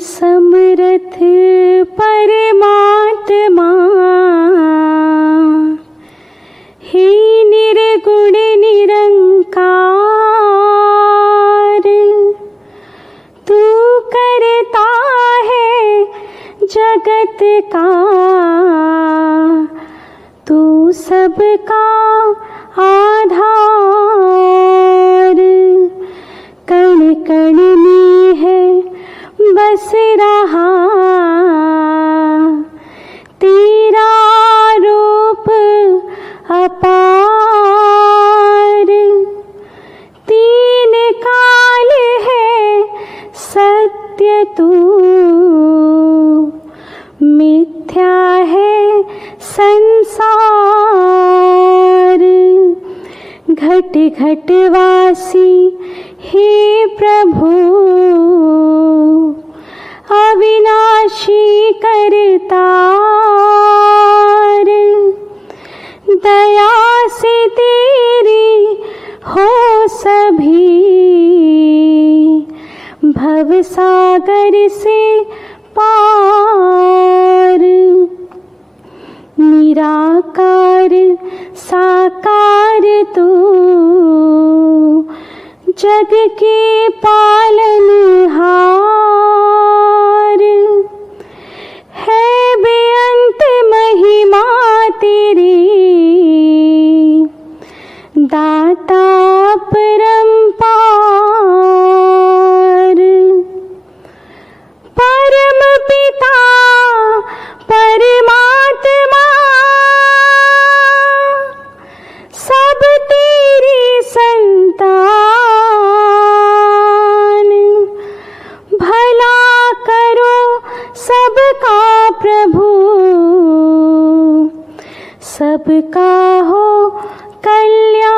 समरथ परमात्मा, हे निर्गुण निरंकार, तू करता है जगत का, तू सबका आधार। कण कण में है बस रहा तेरा रूप अपार। तीन काल है सत्य तू, मिथ्या है संसार। घट घट वासी हे प्रभु, अविनाशी करतार। दया से तेरी हो सभी, भव सागर से पार। निराकार साकार तू, जग के पालनहार। है बेअंत महिमा तेरी, दाता परम्पार। परम पिता परमात्मा, सब तेरी संतान। भला करो सबका प्रभु, सबका हो कल्याण।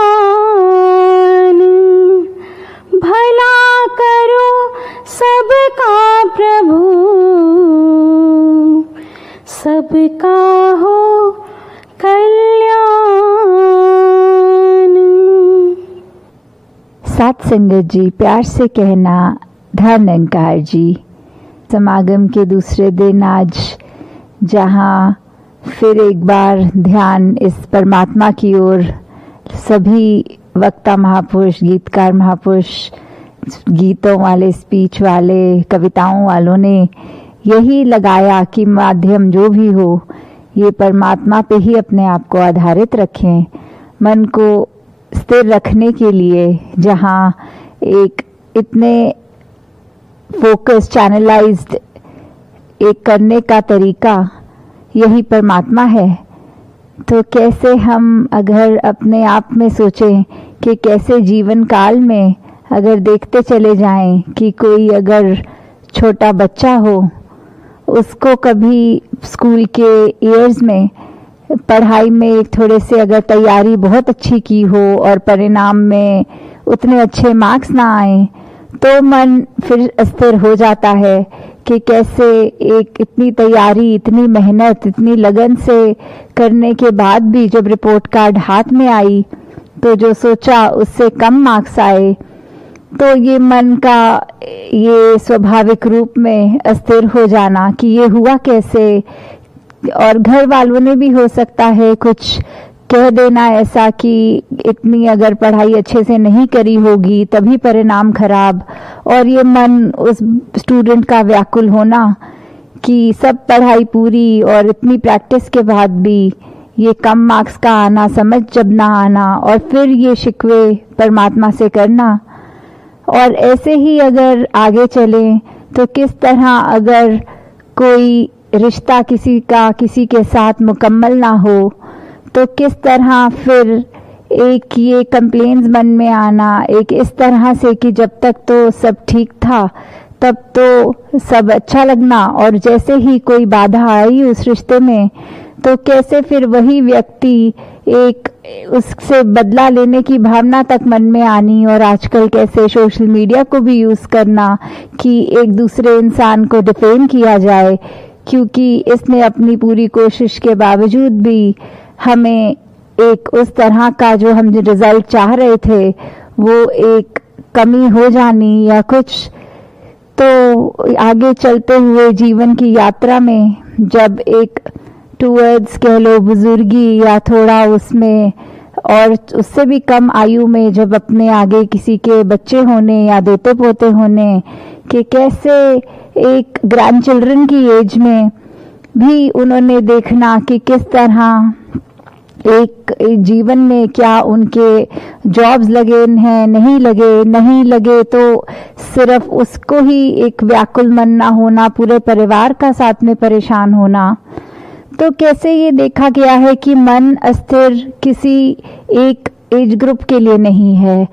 भला करो सबका प्रभु, सबका हो कल्याण। साथ संगत जी, प्यार से कहना धन निरंकार जी। समागम के दूसरे दिन आज जहाँ फिर एक बार ध्यान इस परमात्मा की ओर सभी वक्ता महापुरुष, गीतकार महापुरुष, गीतों वाले, स्पीच वाले, कविताओं वालों ने यही लगाया कि माध्यम जो भी हो ये परमात्मा पे ही अपने आप को आधारित रखें। मन को स्थिर रखने के लिए जहाँ एक इतने फोकस, चैनलाइज्ड एक करने का तरीका यही परमात्मा है। तो कैसे हम अगर अपने आप में सोचें कि कैसे जीवन काल में अगर देखते चले जाएं कि कोई अगर छोटा बच्चा हो, उसको कभी स्कूल के ईयर्स में पढ़ाई में थोड़े से अगर तैयारी बहुत अच्छी की हो और परिणाम में उतने अच्छे मार्क्स ना आए तो मन फिर अस्थिर हो जाता है कि कैसे एक इतनी तैयारी, इतनी मेहनत, इतनी लगन से करने के बाद भी जब रिपोर्ट कार्ड हाथ में आई तो जो सोचा उससे कम मार्क्स आए। तो ये मन का ये स्वाभाविक रूप में अस्थिर हो जाना कि ये हुआ कैसे, और घर वालों ने भी हो सकता है कुछ कह देना ऐसा कि इतनी अगर पढ़ाई अच्छे से नहीं करी होगी तभी परिणाम खराब, और ये मन उस स्टूडेंट का व्याकुल होना कि सब पढ़ाई पूरी और इतनी प्रैक्टिस के बाद भी ये कम मार्क्स का आना, समझ जब ना आना, और फिर ये शिकवे परमात्मा से करना। और ऐसे ही अगर आगे चलें तो किस तरह अगर कोई रिश्ता किसी का किसी के साथ मुकम्मल ना हो तो किस तरह फिर एक ये कंप्लेंट्स मन में आना, एक इस तरह से कि जब तक तो सब ठीक था तब तो सब अच्छा लगना, और जैसे ही कोई बाधा आई उस रिश्ते में तो कैसे फिर वही व्यक्ति एक उससे बदला लेने की भावना तक मन में आनी, और आजकल कैसे सोशल मीडिया को भी यूज़ करना कि एक दूसरे इंसान को डिफेम किया जाए क्योंकि इसने अपनी पूरी कोशिश के बावजूद भी हमें एक उस तरह का जो हम रिजल्ट चाह रहे थे वो एक कमी हो जानी या कुछ। तो आगे चलते हुए जीवन की यात्रा में जब एक टूवर्ड्स कह लो बुजुर्गी या थोड़ा उसमें और उससे भी कम आयु में जब अपने आगे किसी के बच्चे होने या दोते पोते होने कि कैसे एक ग्रैंड चिल्ड्रन की एज में भी उन्होंने देखना कि किस तरह एक जीवन में क्या उनके जॉब्स लगे हैं, नहीं लगे तो सिर्फ उसको ही एक व्याकुल मन ना होना, पूरे परिवार का साथ में परेशान होना। तो कैसे ये देखा गया है कि मन अस्थिर किसी एक एज ग्रुप के लिए नहीं है,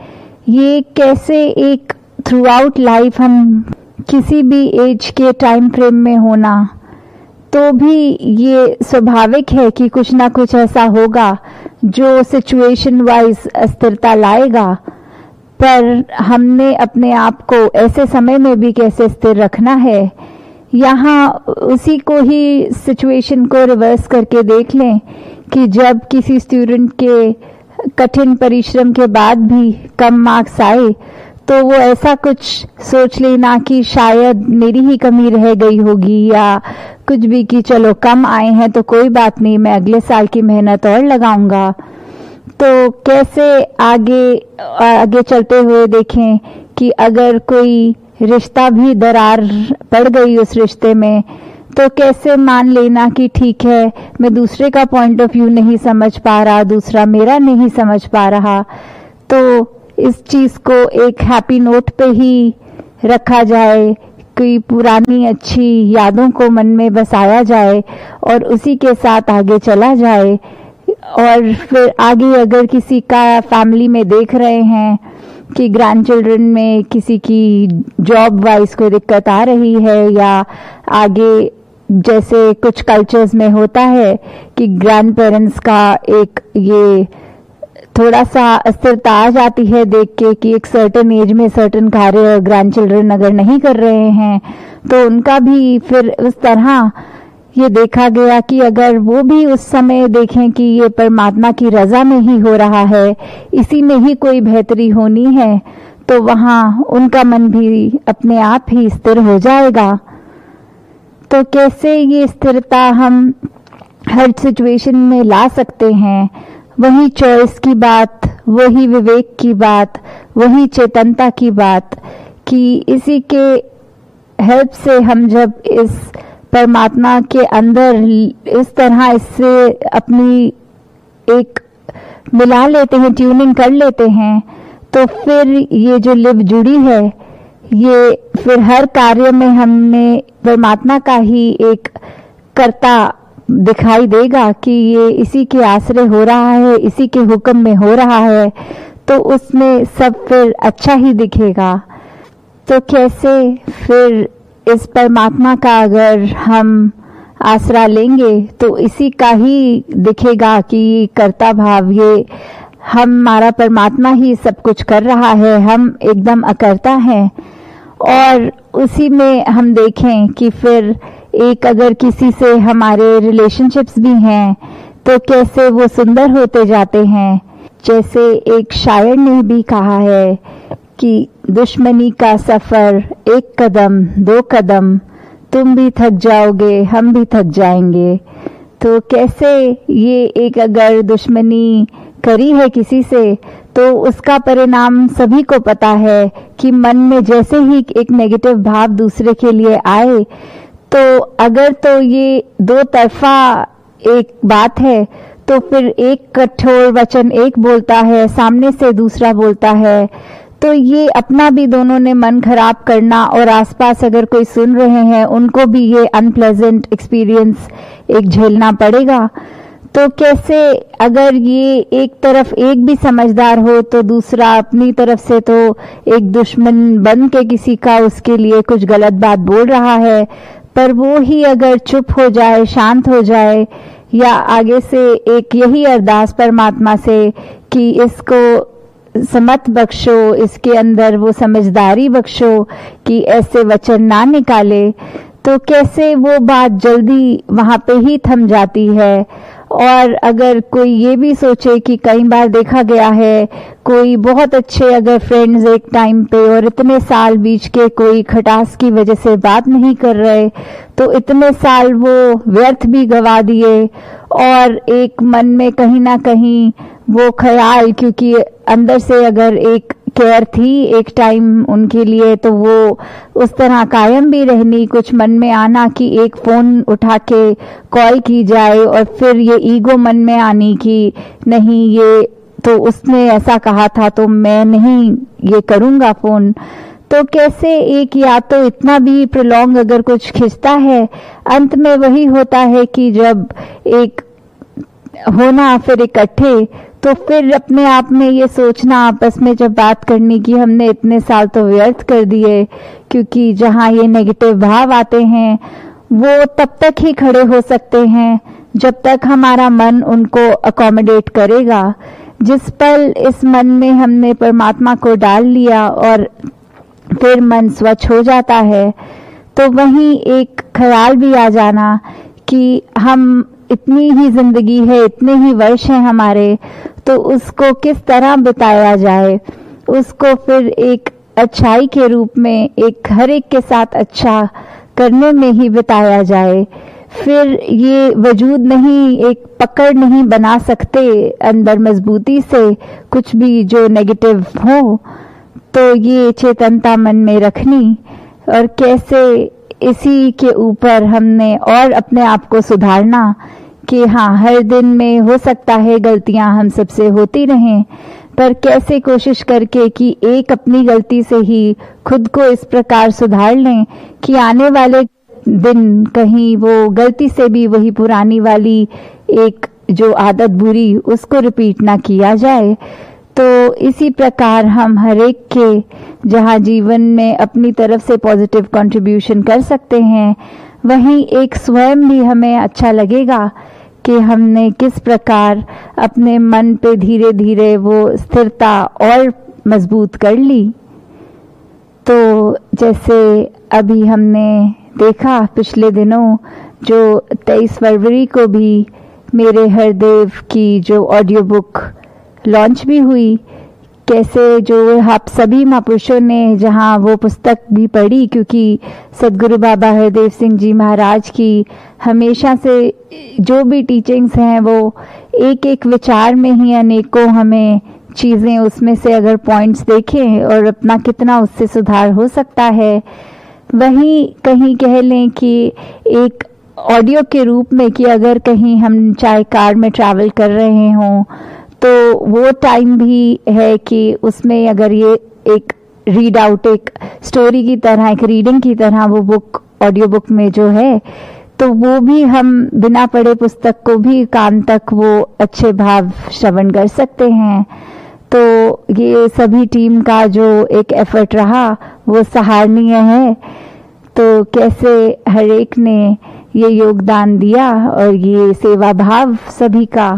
ये कैसे एक थ्रू आउट लाइफ हम किसी भी एज के टाइम फ्रेम में होना तो भी ये स्वाभाविक है कि कुछ ना कुछ ऐसा होगा जो सिचुएशन वाइज अस्थिरता लाएगा, पर हमने अपने आप को ऐसे समय में भी कैसे स्थिर रखना है। यहाँ उसी को ही सिचुएशन को रिवर्स करके देख लें कि जब किसी स्टूडेंट के कठिन परिश्रम के बाद भी कम मार्क्स आए तो वो ऐसा कुछ सोच लेना कि शायद मेरी ही कमी रह गई होगी या कुछ भी कि चलो कम आए हैं तो कोई बात नहीं, मैं अगले साल की मेहनत और लगाऊंगा। तो कैसे आगे चलते हुए देखें कि अगर कोई रिश्ता भी दरार पड़ गई उस रिश्ते में तो कैसे मान लेना कि ठीक है, मैं दूसरे का पॉइंट ऑफ व्यू नहीं समझ पा रहा, दूसरा मेरा नहीं समझ पा रहा, तो इस चीज़ को एक हैप्पी नोट पे ही रखा जाए, कोई पुरानी अच्छी यादों को मन में बसाया जाए और उसी के साथ आगे चला जाए। और फिर आगे अगर किसी का फैमिली में देख रहे हैं कि ग्रैंड चिल्ड्रन में किसी की जॉब वाइज कोई दिक्कत आ रही है या आगे जैसे कुछ कल्चर्स में होता है कि ग्रैंड पेरेंट्स का एक ये थोड़ा सा अस्थिरता आ जाती है देख के कि एक सर्टेन एज में सर्टेन कार्य ग्रैंड चिल्ड्रन अगर नहीं कर रहे हैं तो उनका भी फिर उस तरह ये देखा गया कि अगर वो भी उस समय देखें कि ये परमात्मा की रजा में ही हो रहा है, इसी में ही कोई बेहतरी होनी है, तो वहाँ उनका मन भी अपने आप ही स्थिर हो जाएगा। तो कैसे ये स्थिरता हम हर सिचुएशन में ला सकते हैं, वही चॉइस की बात, वही विवेक की बात, वही चेतनता की बात कि इसी के हेल्प से हम जब इस परमात्मा के अंदर इस तरह इससे अपनी एक मिला लेते हैं, ट्यूनिंग कर लेते हैं, तो फिर ये जो लिव जुड़ी है ये फिर हर कार्य में हमने परमात्मा का ही एक कर्ता दिखाई देगा कि ये इसी के आश्रय हो रहा है, इसी के हुक्म में हो रहा है, तो उसमें सब फिर अच्छा ही दिखेगा। तो कैसे फिर इस परमात्मा का अगर हम आसरा लेंगे तो इसी का ही दिखेगा कि कर्ता भाव ये हमारा परमात्मा ही सब कुछ कर रहा है, हम एकदम अकर्ता हैं। और उसी में हम देखें कि फिर एक अगर किसी से हमारे रिलेशनशिप्स भी हैं तो कैसे वो सुंदर होते जाते हैं। जैसे एक शायर ने भी कहा है कि दुश्मनी का सफ़र एक कदम दो कदम, तुम भी थक जाओगे हम भी थक जाएंगे। तो कैसे ये एक अगर दुश्मनी करी है किसी से तो उसका परिणाम सभी को पता है कि मन में जैसे ही एक नेगेटिव भाव दूसरे के लिए आए तो अगर तो ये दो तरफा एक बात है तो फिर एक कठोर वचन एक बोलता है, सामने से दूसरा बोलता है, तो ये अपना भी दोनों ने मन खराब करना और आसपास अगर कोई सुन रहे हैं उनको भी ये अनप्लेजेंट एक्सपीरियंस एक झेलना पड़ेगा। तो कैसे अगर ये एक तरफ एक भी समझदार हो तो दूसरा अपनी तरफ से तो एक दुश्मन बन के किसी का उसके लिए कुछ गलत बात बोल रहा है, पर वो ही अगर चुप हो जाए, शांत हो जाए, या आगे से एक यही अरदास परमात्मा से कि इसको समत बख्शो, इसके अंदर वो समझदारी बख्शो कि ऐसे वचन ना निकाले, तो कैसे वो बात जल्दी वहाँ पे ही थम जाती है और अगर कोई ये भी सोचे कि कई बार देखा गया है कोई बहुत अच्छे अगर फ्रेंड्स एक टाइम पे और इतने साल बीच के कोई खटास की वजह से बात नहीं कर रहे, तो इतने साल वो व्यर्थ भी गवा दिए। और एक मन में कहीं ना कहीं वो ख्याल, क्योंकि अंदर से अगर एक केयर थी एक टाइम उनके लिए, तो वो उस तरह कायम भी रहनी। कुछ मन में आना कि एक फ़ोन उठा के कॉल की जाए, और फिर ये ईगो मन में आनी कि नहीं, ये तो उसने ऐसा कहा था तो मैं नहीं ये करूँगा फ़ोन। तो कैसे एक या तो इतना भी प्रोलॉन्ग अगर कुछ खिंचता है, अंत में वही होता है कि जब एक होना फिर इकट्ठे, तो फिर अपने आप में ये सोचना आपस में जब बात करनी कि हमने इतने साल तो व्यर्थ कर दिए, क्योंकि जहाँ ये नेगेटिव भाव आते हैं वो तब तक ही खड़े हो सकते हैं जब तक हमारा मन उनको अकोमोडेट करेगा। जिस पल इस मन में हमने परमात्मा को डाल लिया और फिर मन स्वच्छ हो जाता है, तो वहीं एक ख्याल भी आ जाना कि हम इतनी ही जिंदगी है, इतने ही वर्ष हैं हमारे, तो उसको किस तरह बिताया जाए, उसको फिर एक अच्छाई के रूप में एक हर एक के साथ अच्छा करने में ही बिताया जाए। फिर ये वजूद नहीं, एक पकड़ नहीं बना सकते अंदर मजबूती से कुछ भी जो नेगेटिव हो, तो ये चेतनता मन में रखनी। और कैसे इसी के ऊपर हमने और अपने आप को सुधारना कि हाँ, हर दिन में हो सकता है गलतियां हम सबसे होती रहें, पर कैसे कोशिश करके कि एक अपनी गलती से ही खुद को इस प्रकार सुधार लें कि आने वाले दिन कहीं वो गलती से भी वही पुरानी वाली एक जो आदत बुरी उसको रिपीट ना किया जाए। तो इसी प्रकार हम हर एक के जहाँ जीवन में अपनी तरफ से पॉजिटिव कंट्रीब्यूशन कर सकते हैं, वहीं एक स्वयं भी हमें अच्छा लगेगा कि हमने किस प्रकार अपने मन पे धीरे धीरे वो स्थिरता और मजबूत कर ली। तो जैसे अभी हमने देखा पिछले दिनों जो 23 फरवरी को भी मेरे हरदेव की जो ऑडियो बुक लॉन्च भी हुई, कैसे जो आप सभी महापुरुषों ने जहाँ वो पुस्तक भी पढ़ी, क्योंकि सदगुरु बाबा हरदेव सिंह जी महाराज की हमेशा से जो भी टीचिंग्स हैं वो एक एक विचार में ही अनेकों हमें चीज़ें उसमें से अगर पॉइंट्स देखें और अपना कितना उससे सुधार हो सकता है, वहीं कहीं कह लें कि एक ऑडियो के रूप में कि अगर कहीं हम चाहे कार में ट्रैवल कर रहे हों, तो वो टाइम भी है कि उसमें अगर ये एक रीड आउट एक स्टोरी की तरह एक रीडिंग की तरह वो बुक ऑडियो बुक में जो है, तो वो भी हम बिना पढ़े पुस्तक को भी कान तक वो अच्छे भाव श्रवण कर सकते हैं। तो ये सभी टीम का जो एक एफर्ट रहा वो सराहनीय है। तो कैसे हर एक ने ये योगदान दिया और ये सेवा भाव सभी का,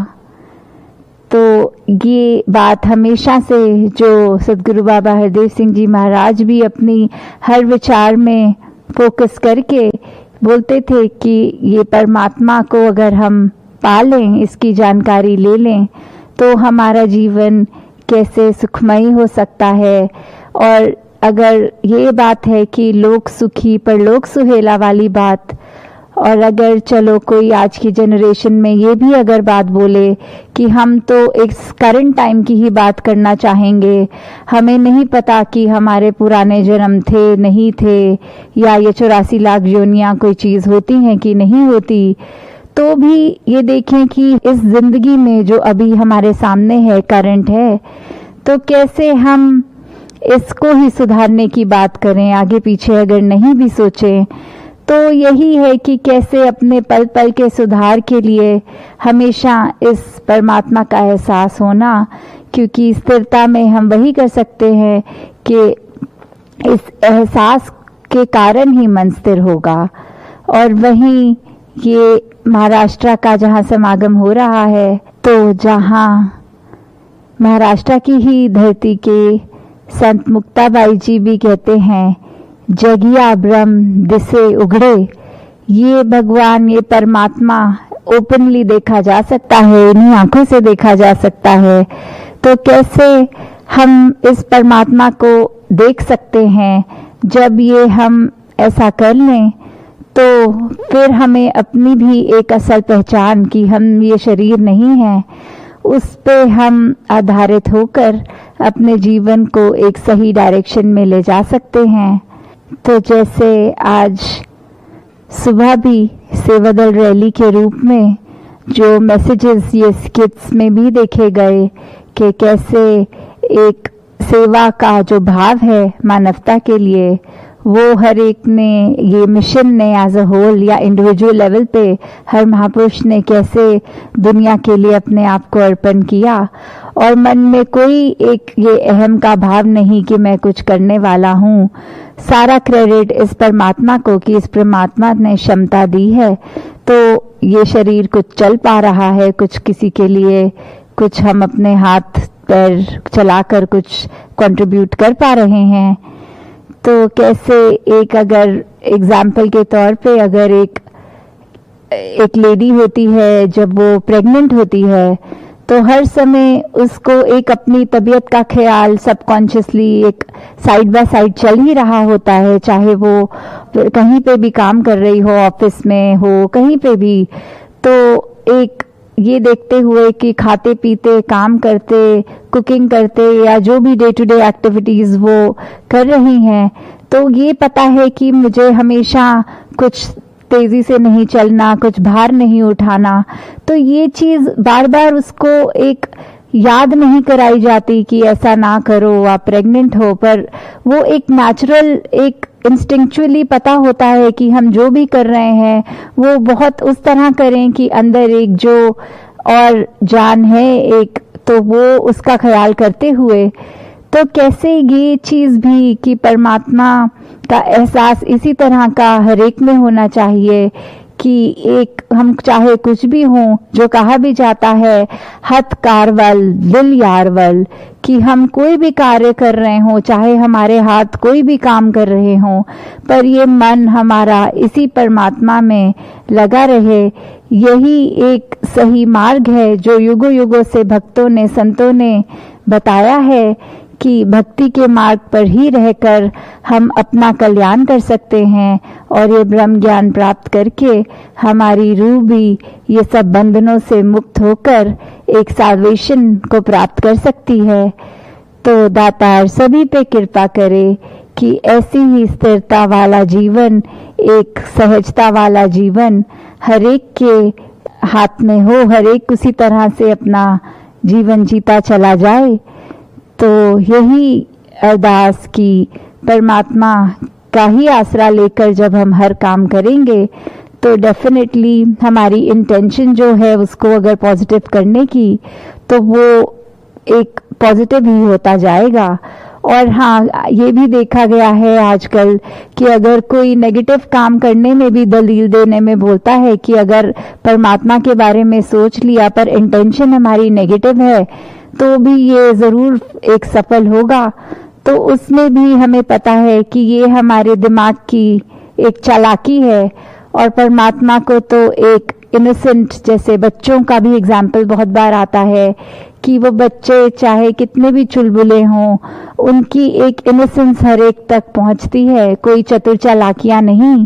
तो ये बात हमेशा से जो सदगुरु बाबा हरदेव सिंह जी महाराज भी अपनी हर विचार में फोकस करके बोलते थे कि ये परमात्मा को अगर हम पा लें, इसकी जानकारी ले लें, तो हमारा जीवन कैसे सुखमयी हो सकता है। और अगर ये बात है कि लोक सुखी परलोक सुहेला वाली बात, और अगर चलो कोई आज की जनरेशन में ये भी अगर बात बोले कि हम तो एक करंट टाइम की ही बात करना चाहेंगे, हमें नहीं पता कि हमारे पुराने जन्म थे नहीं थे, या ये 84 लाख योनियां कोई चीज़ होती हैं कि नहीं होती, तो भी ये देखें कि इस जिंदगी में जो अभी हमारे सामने है करंट है, तो कैसे हम इसको ही सुधारने की बात करें, आगे पीछे अगर नहीं भी सोचें। तो यही है कि कैसे अपने पल पल के सुधार के लिए हमेशा इस परमात्मा का एहसास होना, क्योंकि स्थिरता में हम वही कर सकते हैं कि इस एहसास के कारण ही मन स्थिर होगा। और वहीं ये महाराष्ट्र का जहाँ समागम हो रहा है, तो जहाँ महाराष्ट्र की ही धरती के संत मुक्ताबाई जी भी कहते हैं, जगिया ब्रह्म दिसे उघड़े, ये भगवान, ये परमात्मा ओपनली देखा जा सकता है, इन्हीं आंखों से देखा जा सकता है, तो कैसे हम इस परमात्मा को देख सकते हैं? जब ये हम ऐसा कर लें तो फिर हमें अपनी भी एक असल पहचान कि हम ये शरीर नहीं है, उस पे हम आधारित होकर अपने जीवन को एक सही डायरेक्शन में ले जा सकते हैं। तो जैसे आज सुबह भी सेवादल रैली के रूप में जो मैसेजेस ये स्किट्स में भी देखे गए कि कैसे एक सेवा का जो भाव है मानवता के लिए, वो हर एक ने, ये मिशन ने एज अ होल या इंडिविजुअल लेवल पे हर महापुरुष ने कैसे दुनिया के लिए अपने आप को अर्पण किया, और मन में कोई एक ये अहम का भाव नहीं कि मैं कुछ करने वाला हूँ। सारा क्रेडिट इस परमात्मा को कि इस परमात्मा ने क्षमता दी है तो ये शरीर कुछ चल पा रहा है, कुछ किसी के लिए कुछ हम अपने हाथ पैर चलाकर कुछ कंट्रीब्यूट कर पा रहे हैं। तो कैसे एक, अगर एग्जाम्पल के तौर पे, अगर एक लेडी होती है, जब वो प्रेग्नेंट होती है तो हर समय उसको एक अपनी तबीयत का ख्याल सबकॉन्शियसली एक साइड बाय साइड चल ही रहा होता है, चाहे वो कहीं पे भी काम कर रही हो, ऑफिस में हो, कहीं पे भी। तो एक ये देखते हुए कि खाते पीते, काम करते, कुकिंग करते या जो भी डे टू डे एक्टिविटीज वो कर रही हैं, तो ये पता है कि मुझे हमेशा कुछ तेजी से नहीं चलना, कुछ भार नहीं उठाना। तो ये चीज बार बार उसको एक याद नहीं कराई जाती कि ऐसा ना करो, आप प्रेग्नेंट हो, पर वो एक नेचुरल, एक इंस्टिंक्चुअली पता होता है कि हम जो भी कर रहे हैं वो बहुत उस तरह करें कि अंदर एक जो और जान है एक, तो वो उसका ख्याल करते हुए। तो कैसे ये चीज भी कि परमात्मा का एहसास इसी तरह का हर एक में होना चाहिए कि एक हम चाहे कुछ भी हों, जो कहा भी जाता है हथ कारवल दिल यारवल, कि हम कोई भी कार्य कर रहे हों, चाहे हमारे हाथ कोई भी काम कर रहे हों, पर ये मन हमारा इसी परमात्मा में लगा रहे। यही एक सही मार्ग है जो युगों युगों से भक्तों ने, संतों ने बताया है कि भक्ति के मार्ग पर ही रहकर हम अपना कल्याण कर सकते हैं, और ये ब्रह्म ज्ञान प्राप्त करके हमारी रूह भी ये सब बंधनों से मुक्त होकर एक साल्वेशन को प्राप्त कर सकती है। तो दातार सभी पे कृपा करे कि ऐसी ही स्थिरता वाला जीवन, एक सहजता वाला जीवन हर एक के हाथ में हो, हर एक उसी तरह से अपना जीवन जीता चला जाए। तो यही अरदास की परमात्मा का ही आसरा लेकर जब हम हर काम करेंगे तो डेफिनेटली हमारी इंटेंशन जो है उसको अगर पॉजिटिव करने की, तो वो एक पॉजिटिव ही होता जाएगा। और हाँ, ये भी देखा गया है आजकल कि अगर कोई नेगेटिव काम करने में भी दलील देने में बोलता है कि अगर परमात्मा के बारे में सोच लिया पर इंटेंशन हमारी नेगेटिव है तो भी ये ज़रूर एक सफल होगा। तो उसमें भी हमें पता है कि ये हमारे दिमाग की एक चालाकी है, और परमात्मा को तो एक इनोसेंट, जैसे बच्चों का भी एग्जाम्पल बहुत बार आता है कि वो बच्चे चाहे कितने भी चुलबुले हों, उनकी एक इनोसेंस हर एक तक पहुंचती है, कोई चतुर चालाकियां नहीं।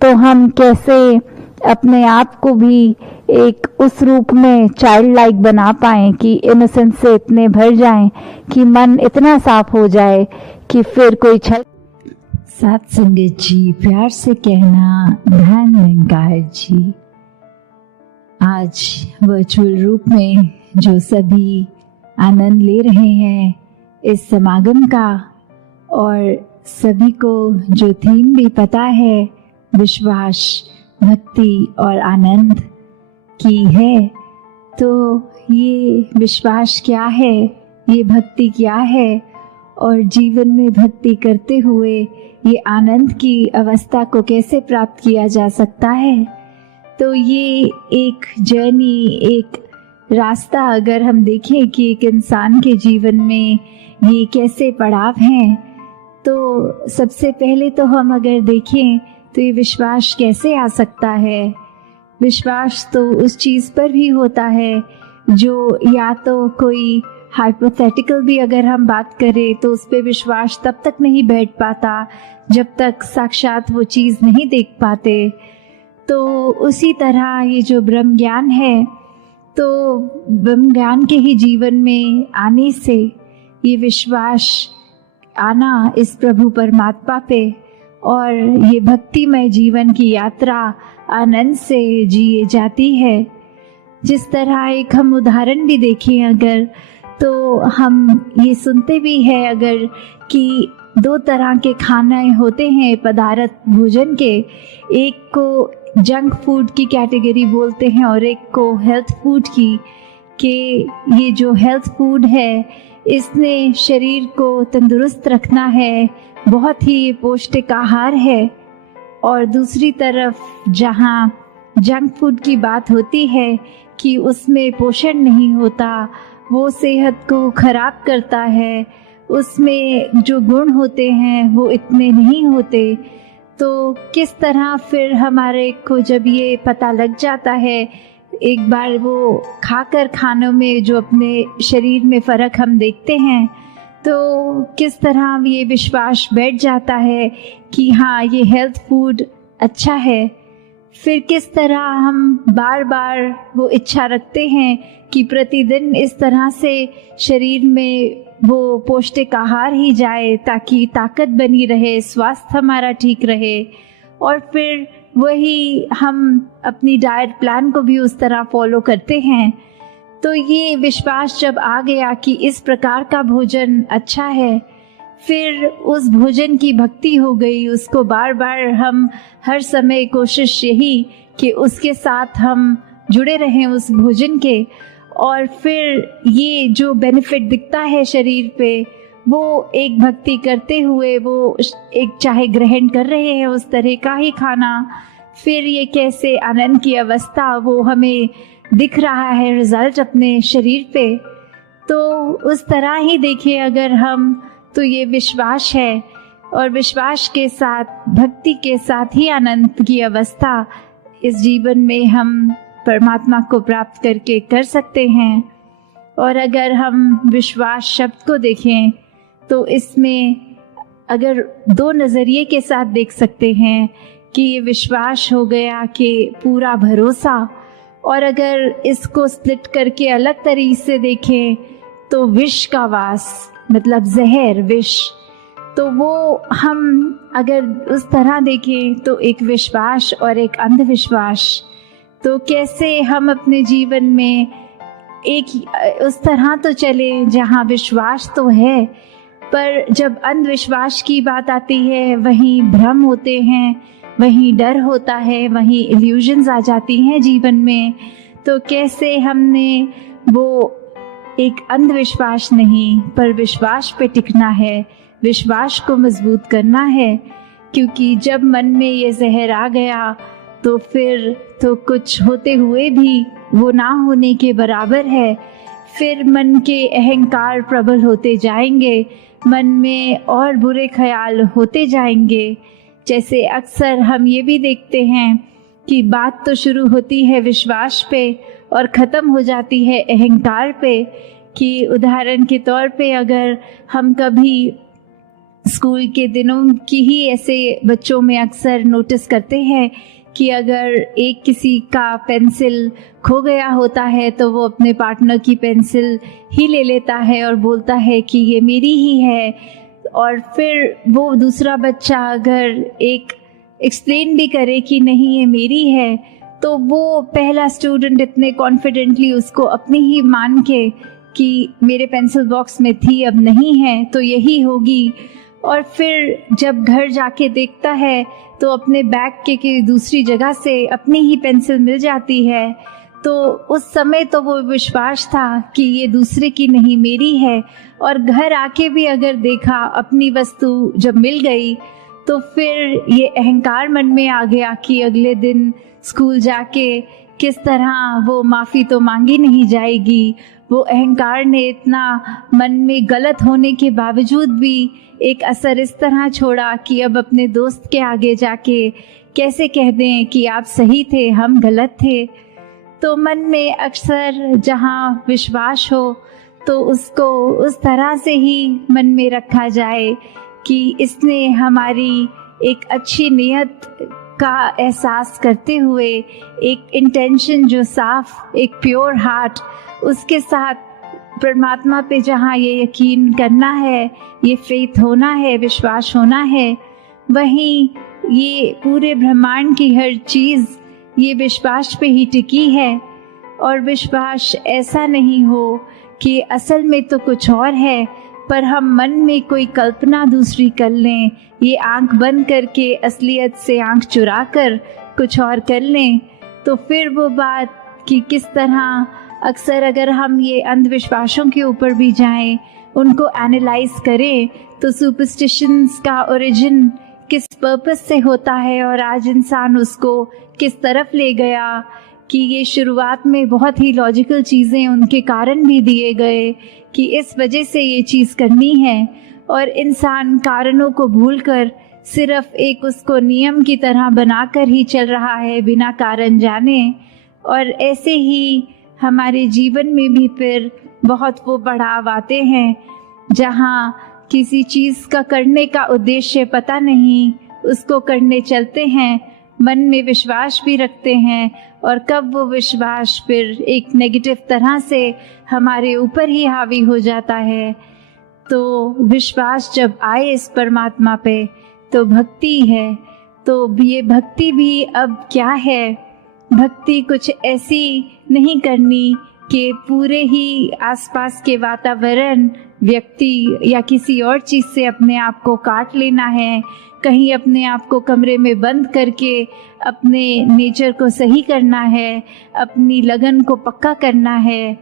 तो हम कैसे अपने आप को भी एक उस रूप में चाइल्ड लाइक बना पाएं कि इनोसेंस से इतने भर जाएं कि मन इतना साफ हो जाए कि फिर कोई छल। साथ संगत जी, प्यार से कहना ध्यान निरंकार जी। आज वर्चुअल रूप में जो सभी आनंद ले रहे हैं इस समागम का, और सभी को जो थीम भी पता है, विश्वास, भक्ति और आनंद की है, तो ये विश्वास क्या है, ये भक्ति क्या है, और जीवन में भक्ति करते हुए ये आनंद की अवस्था को कैसे प्राप्त किया जा सकता है। तो ये एक जर्नी, एक रास्ता अगर हम देखें कि एक इंसान के जीवन में ये कैसे पड़ाव हैं, तो सबसे पहले तो हम अगर देखें तो ये विश्वास कैसे आ सकता है? विश्वास तो उस चीज़ पर भी होता है जो या तो कोई हाइपोथेटिकल भी अगर हम बात करें तो उस पर विश्वास तब तक नहीं बैठ पाता जब तक साक्षात वो चीज़ नहीं देख पाते। तो उसी तरह ये जो ब्रह्म ज्ञान है, तो ब्रह्म ज्ञान के ही जीवन में आने से ये विश्वास आना इस प्रभु परमात्मा पे और ये भक्तिमय जीवन की यात्रा आनंद से जिए जाती है। जिस तरह एक हम उदाहरण भी देखें अगर, तो हम ये सुनते भी हैं अगर कि दो तरह के खाने होते हैं पदार्थ भोजन के, एक को जंक फूड की कैटेगरी बोलते हैं और एक को हेल्थ फूड की, कि ये जो हेल्थ फूड है इसने शरीर को तंदुरुस्त रखना है, बहुत ही पौष्टिक आहार है। और दूसरी तरफ जहाँ जंक फूड की बात होती है कि उसमें पोषण नहीं होता, वो सेहत को खराब करता है, उसमें जो गुण होते हैं वो इतने नहीं होते। तो किस तरह फिर हमारे को जब ये पता लग जाता है एक बार वो खाकर खानों में जो अपने शरीर में फ़र्क हम देखते हैं, तो किस तरह ये विश्वास बैठ जाता है कि हाँ ये हेल्थ फूड अच्छा है। फिर किस तरह हम बार बार वो इच्छा रखते हैं कि प्रतिदिन इस तरह से शरीर में वो पौष्टिक आहार ही जाए ताकि ताकत बनी रहे, स्वास्थ्य हमारा ठीक रहे। और फिर वही हम अपनी डाइट प्लान को भी उस तरह फॉलो करते हैं। तो ये विश्वास जब आ गया कि इस प्रकार का भोजन अच्छा है, फिर उस भोजन की भक्ति हो गई, उसको बार बार हम हर समय कोशिश यही कि उसके साथ हम जुड़े रहें उस भोजन के। और फिर ये जो बेनिफिट दिखता है शरीर पे, वो एक भक्ति करते हुए वो एक चाहे ग्रहण कर रहे हैं उस तरह का ही खाना, फिर ये कैसे आनंद की अवस्था वो हमें दिख रहा है रिजल्ट अपने शरीर पे। तो उस तरह ही देखिए अगर हम, तो ये विश्वास है और विश्वास के साथ भक्ति के साथ ही आनंद की अवस्था इस जीवन में हम परमात्मा को प्राप्त करके कर सकते हैं। और अगर हम विश्वास शब्द को देखें तो इसमें अगर दो नज़रिए के साथ देख सकते हैं कि ये विश्वास हो गया कि पूरा भरोसा, और अगर इसको स्प्लिट करके अलग तरीके से देखें तो विष का वास मतलब जहर विष, तो वो हम अगर उस तरह देखें तो एक विश्वास और एक अंधविश्वास। तो कैसे हम अपने जीवन में एक उस तरह तो चले जहाँ विश्वास तो है, पर जब अंधविश्वास की बात आती है वहीं भ्रम होते हैं, वहीं डर होता है, वहीं इल्यूजन्स आ जाती हैं जीवन में। तो कैसे हमने वो एक अंधविश्वास नहीं पर विश्वास पे टिकना है, विश्वास को मजबूत करना है। क्योंकि जब मन में ये जहर आ गया तो फिर तो कुछ होते हुए भी वो ना होने के बराबर है। फिर मन के अहंकार प्रबल होते जाएंगे, मन में और बुरे ख्याल होते जाएंगे। जैसे अक्सर हम ये भी देखते हैं कि बात तो शुरू होती है विश्वास पे और ख़त्म हो जाती है अहंकार पे। कि उदाहरण के तौर पे अगर हम कभी स्कूल के दिनों की ही ऐसे बच्चों में अक्सर नोटिस करते हैं कि अगर एक किसी का पेंसिल खो गया होता है तो वो अपने पार्टनर की पेंसिल ही ले लेता है और बोलता है कि ये मेरी ही है। और फिर वो दूसरा बच्चा अगर एक एक्सप्लेन भी करे कि नहीं ये मेरी है, तो वो पहला स्टूडेंट इतने कॉन्फिडेंटली उसको अपनी ही मान के कि मेरे पेंसिल बॉक्स में थी अब नहीं है तो यही होगी। और फिर जब घर जाके देखता है तो अपने बैग के दूसरी जगह से अपनी ही पेंसिल मिल जाती है। तो उस समय तो वो विश्वास था कि ये दूसरे की नहीं मेरी है, और घर आके भी अगर देखा अपनी वस्तु जब मिल गई तो फिर ये अहंकार मन में आ गया कि अगले दिन स्कूल जाके किस तरह वो माफ़ी तो मांगी नहीं जाएगी। वो अहंकार ने इतना मन में गलत होने के बावजूद भी एक असर इस तरह छोड़ा कि अब अपने दोस्त के आगे जाके कैसे कह दें कि आप सही थे, हम गलत थे। तो मन में अक्सर जहाँ विश्वास हो तो उसको उस तरह से ही मन में रखा जाए कि इसने हमारी एक अच्छी नीयत का एहसास करते हुए, एक इंटेंशन जो साफ, एक प्योर हार्ट, उसके साथ परमात्मा पे जहाँ ये यकीन करना है, ये फेथ होना है, विश्वास होना है, वहीं ये पूरे ब्रह्मांड की हर चीज़ ये विश्वास पे ही टिकी है। और विश्वास ऐसा नहीं हो कि असल में तो कुछ और है, पर हम मन में कोई कल्पना दूसरी कर लें, ये आंख बंद करके असलियत से आंख चुरा कर कुछ और कर लें। तो फिर वो बात कि किस तरह अक्सर अगर हम ये अंधविश्वासों के ऊपर भी जाएं, उनको एनालाइज करें, तो सुपरस्टिशंस का ओरिजिन किस पर्पस से होता है और आज इंसान उसको किस तरफ ले गया, कि ये शुरुआत में बहुत ही लॉजिकल चीज़ें, उनके कारण भी दिए गए कि इस वजह से ये चीज़ करनी है, और इंसान कारणों को भूलकर सिर्फ एक उसको नियम की तरह बनाकर ही चल रहा है बिना कारण जाने। और ऐसे ही हमारे जीवन में भी फिर बहुत वो बढ़ाव आते हैं जहाँ किसी चीज़ का करने का उद्देश्य पता नहीं, उसको करने चलते हैं, मन में विश्वास भी रखते हैं, और कब वो विश्वास फिर एक नेगेटिव तरह से हमारे ऊपर ही हावी हो जाता है। तो विश्वास जब आए इस परमात्मा पे तो भक्ति है। तो ये भक्ति भी अब क्या है, भक्ति कुछ ऐसी नहीं करनी कि पूरे ही आसपास के वातावरण, व्यक्ति या किसी और चीज़ से अपने आप को काट लेना है, कहीं अपने आप को कमरे में बंद करके अपने नेचर को सही करना है, अपनी लगन को पक्का करना है।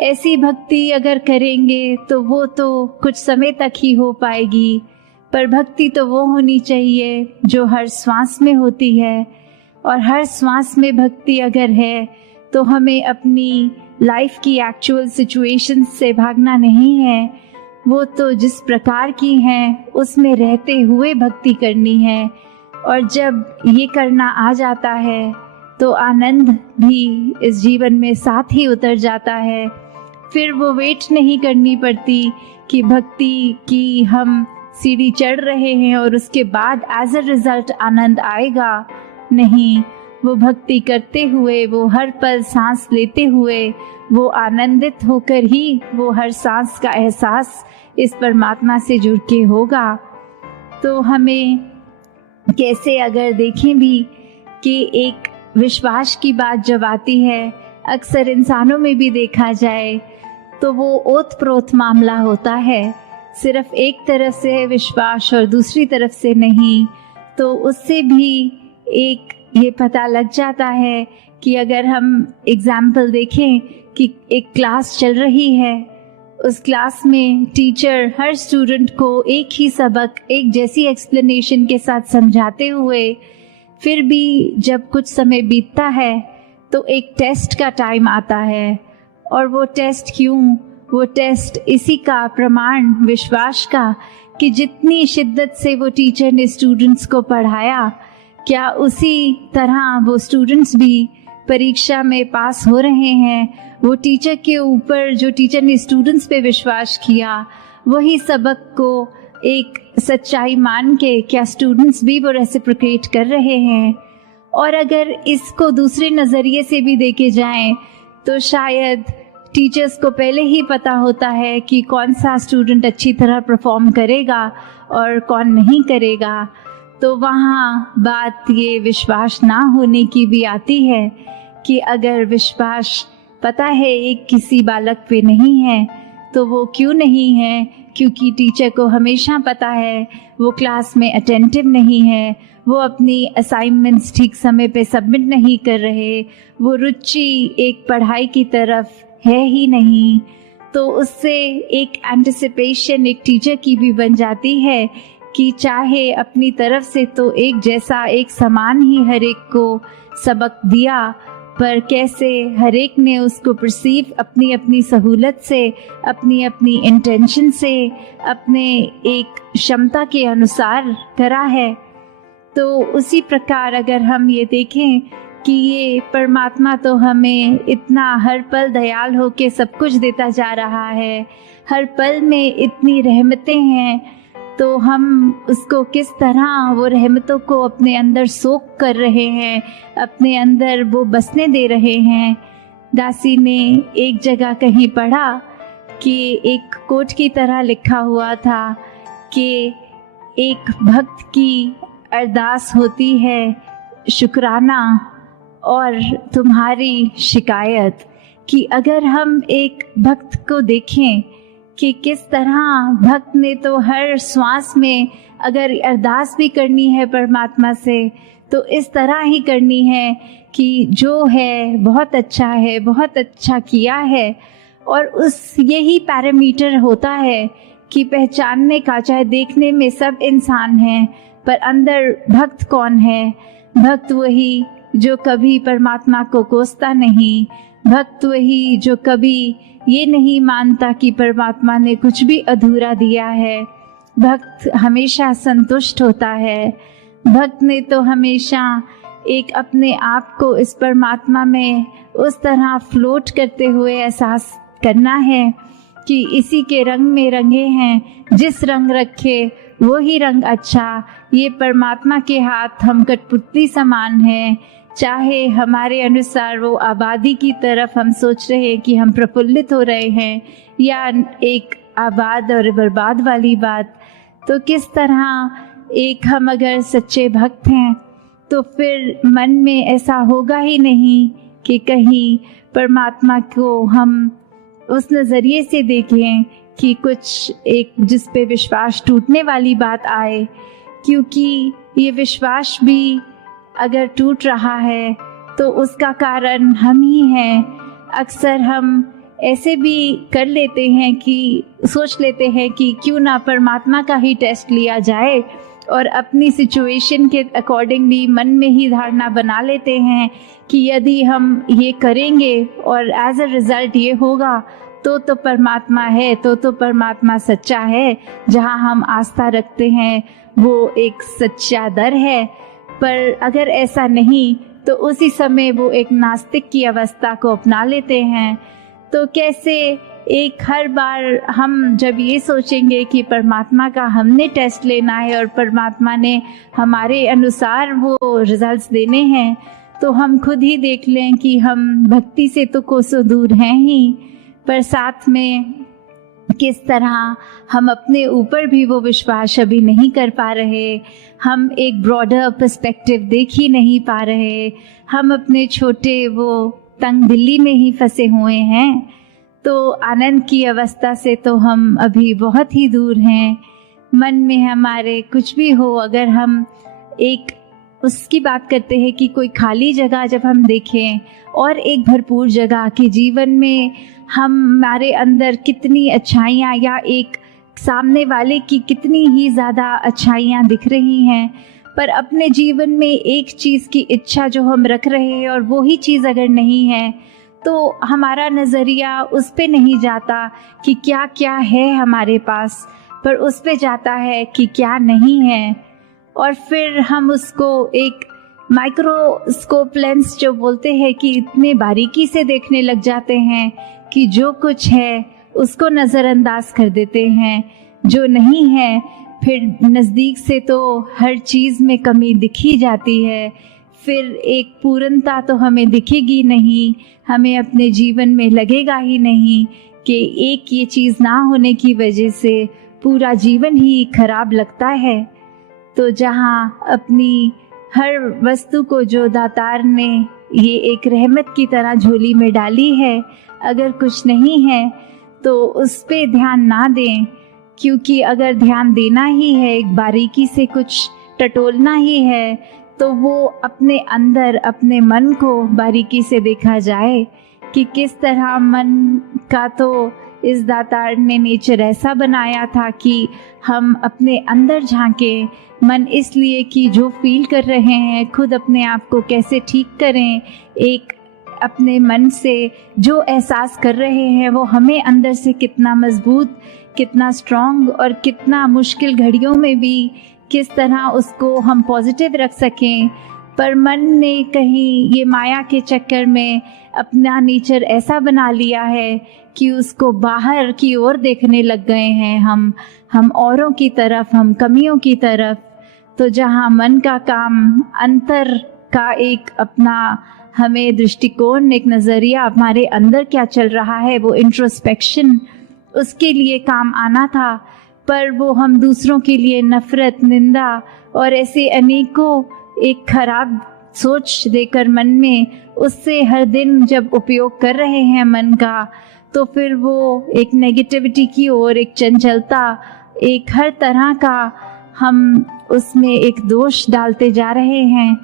ऐसी भक्ति अगर करेंगे तो वो तो कुछ समय तक ही हो पाएगी, पर भक्ति तो वो होनी चाहिए जो हर श्वास में होती है। और हर श्वास में भक्ति अगर है तो हमें अपनी लाइफ की एक्चुअल सिचुएशन से भागना नहीं है, वो तो जिस प्रकार की हैं उसमें रहते हुए भक्ति करनी है। और जब ये करना आ जाता है तो आनंद भी इस जीवन में साथ ही उतर जाता है। फिर वो वेट नहीं करनी पड़ती कि भक्ति की हम सीढ़ी चढ़ रहे हैं और उसके बाद एज अ रिजल्ट आनंद आएगा। नहीं, वो भक्ति करते हुए, वो हर पल सांस लेते हुए, वो आनंदित होकर ही वो हर सांस का एहसास इस परमात्मा से जुड़ के होगा। तो हमें कैसे अगर देखें भी कि एक विश्वास की बात जब आती है, अक्सर इंसानों में भी देखा जाए तो वो ओत प्रोत मामला होता है, सिर्फ एक तरफ से विश्वास और दूसरी तरफ से नहीं। तो उससे भी एक ये पता लग जाता है कि अगर हम एग्जाम्पल देखें कि एक क्लास चल रही है, उस क्लास में टीचर हर स्टूडेंट को एक ही सबक एक जैसी एक्सप्लेनेशन के साथ समझाते हुए, फिर भी जब कुछ समय बीतता है तो एक टेस्ट का टाइम आता है। और वो टेस्ट क्यों? वो टेस्ट इसी का प्रमाण, विश्वास का, कि जितनी शिद्दत से वो टीचर ने स्टूडेंट्स को पढ़ाया, क्या उसी तरह वो स्टूडेंट्स भी परीक्षा में पास हो रहे हैं। वो टीचर के ऊपर, जो टीचर ने स्टूडेंट्स पे विश्वास किया, वही सबक को एक सच्चाई मान के क्या स्टूडेंट्स भी वो रेसिप्रोकेट कर रहे हैं। और अगर इसको दूसरे नज़रिए से भी देखे जाएं तो शायद टीचर्स को पहले ही पता होता है कि कौन सा स्टूडेंट अच्छी तरह परफॉर्म करेगा और कौन नहीं करेगा। तो वहाँ बात ये विश्वास ना होने की भी आती है कि अगर विश्वास पता है एक किसी बालक पे नहीं है तो वो क्यों नहीं है? क्योंकि टीचर को हमेशा पता है वो क्लास में अटेंटिव नहीं है, वो अपनी असाइनमेंट्स ठीक समय पे सबमिट नहीं कर रहे, वो रुचि एक पढ़ाई की तरफ है ही नहीं। तो उससे एक एंटिसिपेशन एक टीचर की भी बन जाती है कि चाहे अपनी तरफ से तो एक जैसा, एक समान ही हर एक को सबक दिया, पर कैसे हर एक ने उसको परसीव अपनी अपनी सहूलत से, अपनी अपनी इंटेंशन से, अपने एक क्षमता के अनुसार करा है। तो उसी प्रकार अगर हम ये देखें कि ये परमात्मा तो हमें इतना हर पल दयाल होके सब कुछ देता जा रहा है, हर पल में इतनी रहमतें हैं, तो हम उसको किस तरह वो रहमतों को अपने अंदर सोख कर रहे हैं, अपने अंदर वो बसने दे रहे हैं। दासी ने एक जगह कहीं पढ़ा कि एक कोट की तरह लिखा हुआ था कि एक भक्त की अरदास होती है शुक्राना और तुम्हारी शिकायत, कि अगर हम एक भक्त को देखें कि किस तरह भक्त ने तो हर श्वास में अगर अरदास भी करनी है परमात्मा से तो इस तरह ही करनी है कि जो है बहुत अच्छा है, बहुत अच्छा किया है। और उस यही पैरामीटर होता है कि पहचानने का, चाहे देखने में सब इंसान हैं पर अंदर भक्त कौन है। भक्त वही जो कभी परमात्मा को कोसता नहीं, भक्त वही जो कभी ये नहीं मानता कि परमात्मा ने कुछ भी अधूरा दिया है। भक्त हमेशा संतुष्ट होता है। भक्त ने तो हमेशा एक अपने आप को इस परमात्मा में उस तरह फ्लोट करते हुए एहसास करना है कि इसी के रंग में रंगे हैं, जिस रंग रखे वो ही रंग अच्छा। ये परमात्मा के हाथ हम कठपुतली समान हैं, चाहे हमारे अनुसार वो आबादी की तरफ हम सोच रहे हैं कि हम प्रफुल्लित हो रहे हैं या एक आबाद और बर्बाद वाली बात। तो किस तरह एक हम अगर सच्चे भक्त हैं तो फिर मन में ऐसा होगा ही नहीं कि कहीं परमात्मा को हम उस नज़रिए से देखें कि कुछ एक जिस पे विश्वास टूटने वाली बात आए, क्योंकि ये विश्वास भी अगर टूट रहा है तो उसका कारण हम ही हैं। अक्सर हम ऐसे भी कर लेते हैं कि सोच लेते हैं कि क्यों ना परमात्मा का ही टेस्ट लिया जाए और अपनी सिचुएशन के अकॉर्डिंगली मन में ही धारणा बना लेते हैं कि यदि हम ये करेंगे और एज अ रिज़ल्ट ये होगा तो परमात्मा है, तो परमात्मा सच्चा है। जहाँ हम आस्था रखते हैं वो एक सच्चा दर है। पर अगर ऐसा नहीं तो उसी समय वो एक नास्तिक की अवस्था को अपना लेते हैं। तो कैसे एक हर बार हम जब ये सोचेंगे कि परमात्मा का हमने टेस्ट लेना है और परमात्मा ने हमारे अनुसार वो रिजल्ट्स देने हैं, तो हम खुद ही देख लें कि हम भक्ति से तो कोसों दूर हैं ही, पर साथ में किस तरह हम अपने ऊपर भी वो विश्वास अभी नहीं कर पा रहे। हम एक ब्रॉडर पर्सपेक्टिव देख ही नहीं पा रहे। हम अपने छोटे वो तंग दिल्ली में ही फंसे हुए हैं। तो आनंद की अवस्था से तो हम अभी बहुत ही दूर हैं। मन में हमारे कुछ भी हो, अगर हम एक उसकी बात करते हैं कि कोई खाली जगह जब हम देखें और एक भरपूर जगह कि जीवन में हमारे अंदर कितनी अच्छाइयाँ या एक सामने वाले की कितनी ही ज़्यादा अच्छाइयाँ दिख रही हैं, पर अपने जीवन में एक चीज़ की इच्छा जो हम रख रहे हैं और वही चीज़ अगर नहीं है तो हमारा नज़रिया उस पे नहीं जाता कि क्या क्या है हमारे पास, पर उस पे जाता है कि क्या नहीं है। और फिर हम उसको एक माइक्रोस्कोप लेंस जो बोलते हैं कि इतने बारीकी से देखने लग जाते हैं कि जो कुछ है उसको नज़रअंदाज कर देते हैं, जो नहीं है फिर नज़दीक से तो हर चीज़ में कमी दिखी जाती है। फिर एक पूर्णता तो हमें दिखेगी नहीं, हमें अपने जीवन में लगेगा ही नहीं कि एक ये चीज़ ना होने की वजह से पूरा जीवन ही खराब लगता है। तो जहाँ अपनी हर वस्तु को जो दातार ने ये एक रहमत की तरह झोली में डाली है, अगर कुछ नहीं है तो उस पे ध्यान ना दें, क्योंकि अगर ध्यान देना ही है, एक बारीकी से कुछ टटोलना ही है, तो वो अपने अंदर अपने मन को बारीकी से देखा जाए कि किस तरह मन का तो इस दातार ने नेचर ऐसा बनाया था कि हम अपने अंदर झांकें। मन इसलिए कि जो फील कर रहे हैं खुद अपने आप को कैसे ठीक करें, एक अपने मन से जो एहसास कर रहे हैं वो हमें अंदर से कितना मजबूत, कितना स्ट्रॉन्ग और कितना मुश्किल घड़ियों में भी किस तरह उसको हम पॉजिटिव रख सकें। पर मन ने कहीं ये माया के चक्कर में अपना नेचर ऐसा बना लिया है कि उसको बाहर की ओर देखने लग गए हैं हम औरों की तरफ, हम कमियों की तरफ। तो जहाँ मन का काम अंतर का एक अपना हमें दृष्टिकोण, एक नज़रिया, हमारे अंदर क्या चल रहा है वो इंट्रोस्पेक्शन, उसके लिए काम आना था। पर वो हम दूसरों के लिए नफरत, निंदा और ऐसे अनेकों एक खराब सोच देकर मन में, उससे हर दिन जब उपयोग कर रहे हैं मन का, तो फिर वो एक नेगेटिविटी की ओर, एक चंचलता, एक हर तरह का हम उसमें एक दोष डालते जा रहे हैं।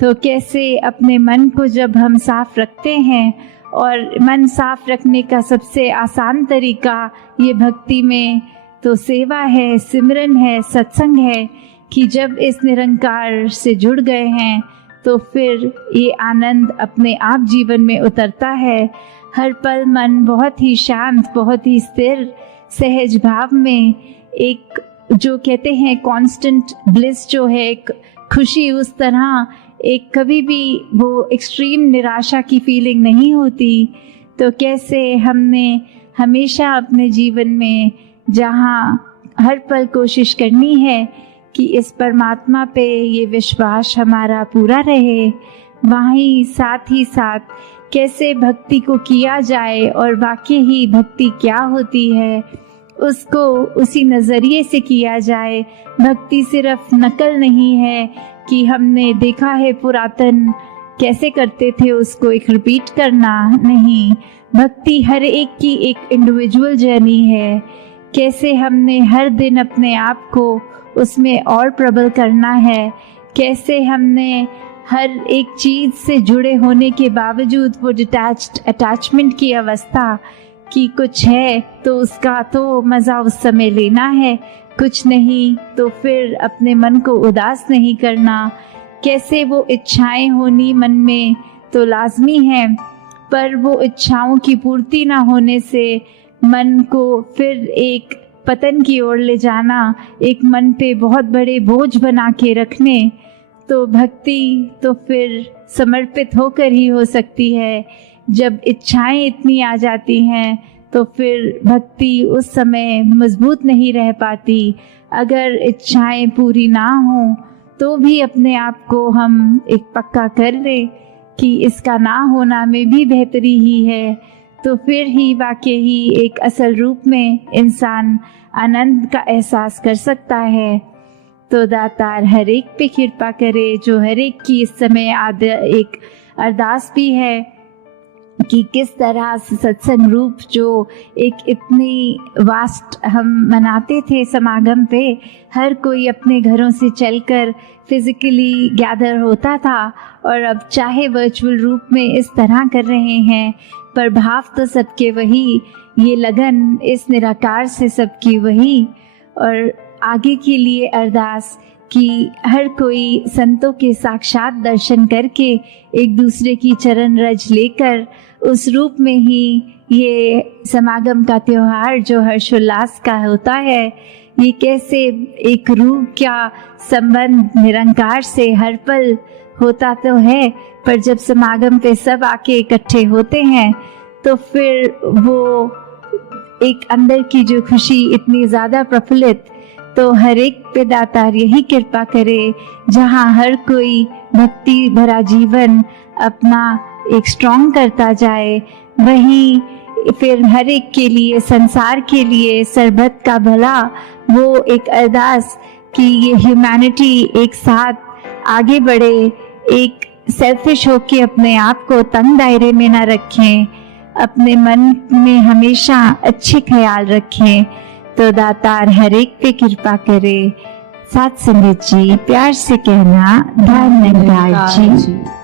तो कैसे अपने मन को जब हम साफ रखते हैं, और मन साफ रखने का सबसे आसान तरीका ये भक्ति में तो सेवा है, सिमरन है, सत्संग है, कि जब इस निरंकार से जुड़ गए हैं तो फिर ये आनंद अपने आप जीवन में उतरता है। हर पल मन बहुत ही शांत, बहुत ही स्थिर, सहज भाव में, एक जो कहते हैं कांस्टेंट ब्लिस जो है, एक खुशी, उस तरह एक कभी भी वो एक्सट्रीम निराशा की फीलिंग नहीं होती। तो कैसे हमने हमेशा अपने जीवन में जहाँ हर पल कोशिश करनी है कि इस परमात्मा पे ये विश्वास हमारा पूरा रहे, वहीं साथ ही साथ कैसे भक्ति को किया जाए और वाकई ही भक्ति क्या होती है उसको उसी नज़रिए से किया जाए। भक्ति सिर्फ नकल नहीं है कि हमने देखा है पुरातन कैसे करते थे उसको एक रिपीट करना, नहीं। भक्ति हर एक की एक इंडिविजुअल जर्नी है। कैसे हमने हर दिन अपने आप को उसमें और प्रबल करना है, कैसे हमने हर एक चीज़ से जुड़े होने के बावजूद वो डिटैच्ड अटैचमेंट की अवस्था कि कुछ है तो उसका तो मज़ा उस समय लेना है, कुछ नहीं तो फिर अपने मन को उदास नहीं करना। कैसे वो इच्छाएं होनी मन में तो लाजमी है, पर वो इच्छाओं की पूर्ति ना होने से मन को फिर एक पतन की ओर ले जाना, एक मन पे बहुत बड़े बोझ बना के रखने। तो भक्ति तो फिर समर्पित होकर ही हो सकती है। जब इच्छाएं इतनी आ जाती हैं तो फिर भक्ति उस समय मजबूत नहीं रह पाती। अगर इच्छाएं पूरी ना हो तो भी अपने आप को हम एक पक्का कर ले कि इसका ना होना में भी बेहतरी ही है, तो फिर ही वाकई ही एक असल रूप में इंसान आनंद का एहसास कर सकता है। तो दातार हर एक पे कृपा करे, जो हर एक की इस समय एक अरदास भी है कि किस तरह से सत्संग रूप जो एक इतनी वास्ट हम मनाते थे समागम पे, हर कोई अपने घरों से चलकर फिजिकली गैदर होता था, और अब चाहे वर्चुअल रूप में इस तरह कर रहे हैं, पर भाव तो सबके वही, ये लगन इस निराकार से सबकी वही। और आगे के लिए अरदास कि हर कोई संतों के साक्षात दर्शन करके एक दूसरे की चरण रज लेकर उस रूप में ही ये समागम का त्योहार जो हर्षोल्लास का होता है, ये कैसे एक रूह का संबंध निरंकार से हर पल होता तो है, पर जब समागम पे सब आके इकट्ठे होते हैं तो फिर वो एक अंदर की जो खुशी इतनी ज़्यादा प्रफुल्लित। तो हर एक पे दातार यही कृपा करे जहाँ हर कोई भक्ति भरा जीवन अपना एक स्ट्रॉन्ग करता जाए, वहीं फिर हर एक के लिए, संसार के लिए, सर्वत का भला, वो एक अरदास कि ये ह्यूमैनिटी एक साथ आगे बढ़े, एक सेल्फिश होके अपने आप को तंग दायरे में ना रखें, अपने मन में हमेशा अच्छे ख्याल रखें। तो दातार हर एक पे कृपा करे। साथ संगत जी प्यार से कहना धन्यवाद जी।